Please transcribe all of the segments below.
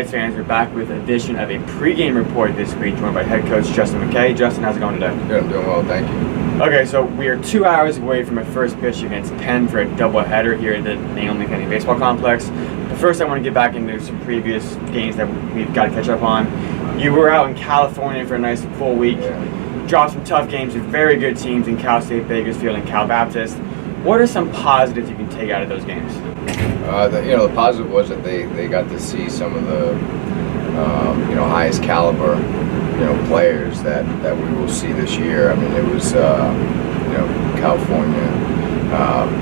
Knights fans, we're back with an edition of a pregame report this week, joined by head coach Justin McKay. Justin, how's it going today? Good, I'm doing well, thank you. Okay, so we are 2 hours away from a first pitch against Penn for a doubleheader here at the Naomi FDU Baseball Complex. But first, I want to get back into some previous games that we've got to catch up on. You were out in California for a nice full week. Dropped some tough games with very good teams in Cal State Bakersfield and Cal Baptist. What are some positives you can take out of those games? The positive was that they got to see some of the highest caliber players that we will see this year. I mean, it was California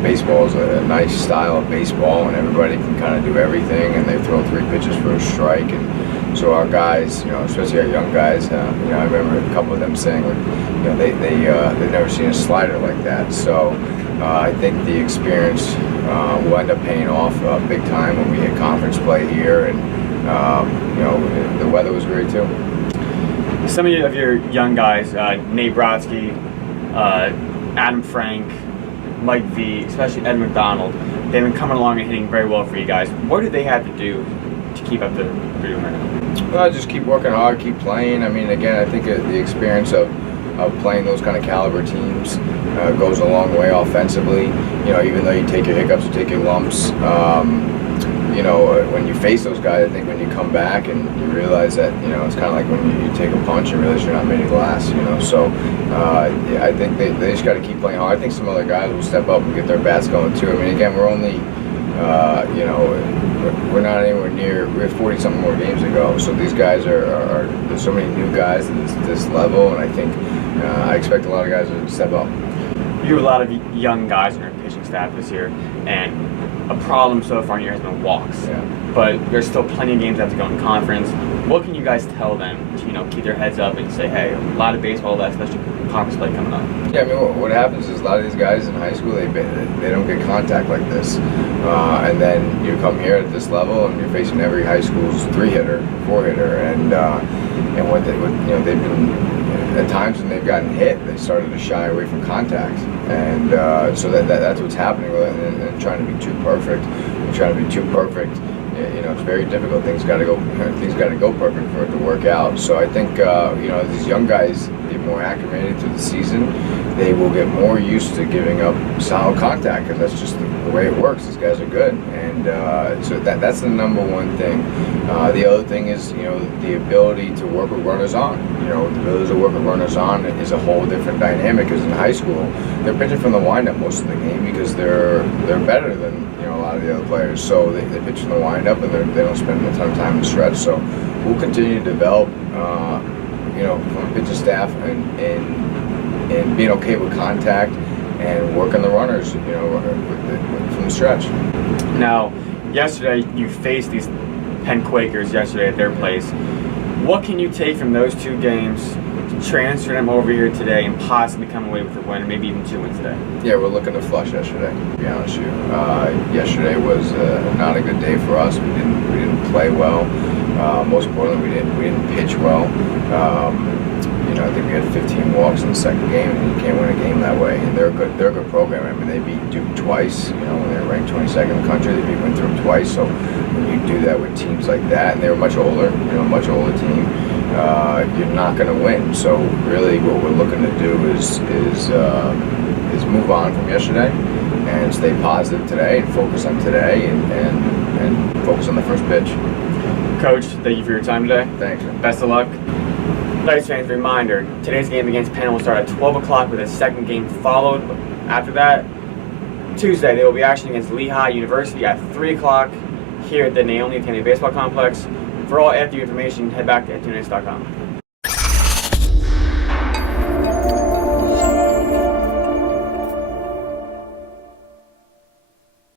baseball is a nice style of baseball, and everybody can kind of do everything, and they throw 3 pitches for a strike. And so our guys, especially our young guys, I remember a couple of them saying, they've never seen a slider like that. So I think the experience will end up paying off big time when we hit conference play here, and the weather was great too. Some of your young guys, Nate Brodsky, Adam Frank, Mike V, especially Ed McDonald, they've been coming along and hitting very well for you guys. What do they have to do to keep up the doing right now? Well, just keep working hard, keep playing. I mean, again, I think the experience of playing those kind of caliber teams goes a long way offensively. Even though you take your hiccups, you take your lumps, when you face those guys, I think when you come back and you realize that, it's kind of like when you take a punch and realize you're not made of glass, So I think they just got to keep playing hard. I think some other guys will step up and get their bats going too. I mean, again, we're only, we're not anywhere near, we have 40-something more games to go. So these guys there's so many new guys at this level, and I think I expect a lot of guys to step up. You have a lot of young guys in your pitching staff this year, and a problem so far in the year has been walks. Yeah. But there's still plenty of games that have to go in conference. What can you guys tell them to keep their heads up and say, hey, a lot of baseball left, especially conference play coming up? Yeah, I mean, what happens is a lot of these guys in high school, they don't get contact like this, and then you come here at this level and you're facing every high school's 3-hitter, 4-hitter, and what they've been. At times when they've gotten hit, they started to shy away from contact, and so that's what's happening with it. And trying to be too perfect, it's very difficult. Things got to go perfect for it to work out. So I think these young guys get more acclimated to the season. They will get more used to giving up solid contact, because that's just the way it works. These guys are good, and so that's the number one thing. The other thing is the ability to work with runners on. The ability to work with runners on is a whole different dynamic. Because in high school, they're pitching from the windup most of the game because they're better than a lot of the other players. So they pitch from the windup, and they don't spend a ton of time in the stretch. So we'll continue to develop, from a pitching staff and being okay with contact and working the runners, from the stretch. Now, yesterday you faced these Penn Quakers yesterday at their place. What can you take from those 2 games to transfer them over here today and possibly come away with a win, or maybe even 2 wins today? Yeah, we're looking to flush yesterday, to be honest with you. Yesterday was not a good day for us. We didn't play well. Most importantly, we didn't pitch well. I think we had 15 walks in the second game, and you can't win a game that way. And they're a good program. I mean, they beat Duke twice. When they were ranked 22nd in the country, they beat Winthrop twice. So when you do that with teams like that, and they were much older, much older team, you're not going to win. So really, what we're looking to do is move on from yesterday and stay positive today and focus on today and focus on the first pitch. Coach, thank you for your time today. Thanks. Best of luck. Knights fans, reminder, today's game against Penn will start at 12 o'clock with a second game followed. After that, Tuesday, they will be actioning against Lehigh University at 3 o'clock here at the Naomi FDU Baseball Complex. For all FDU information, head back to FDUNets.com.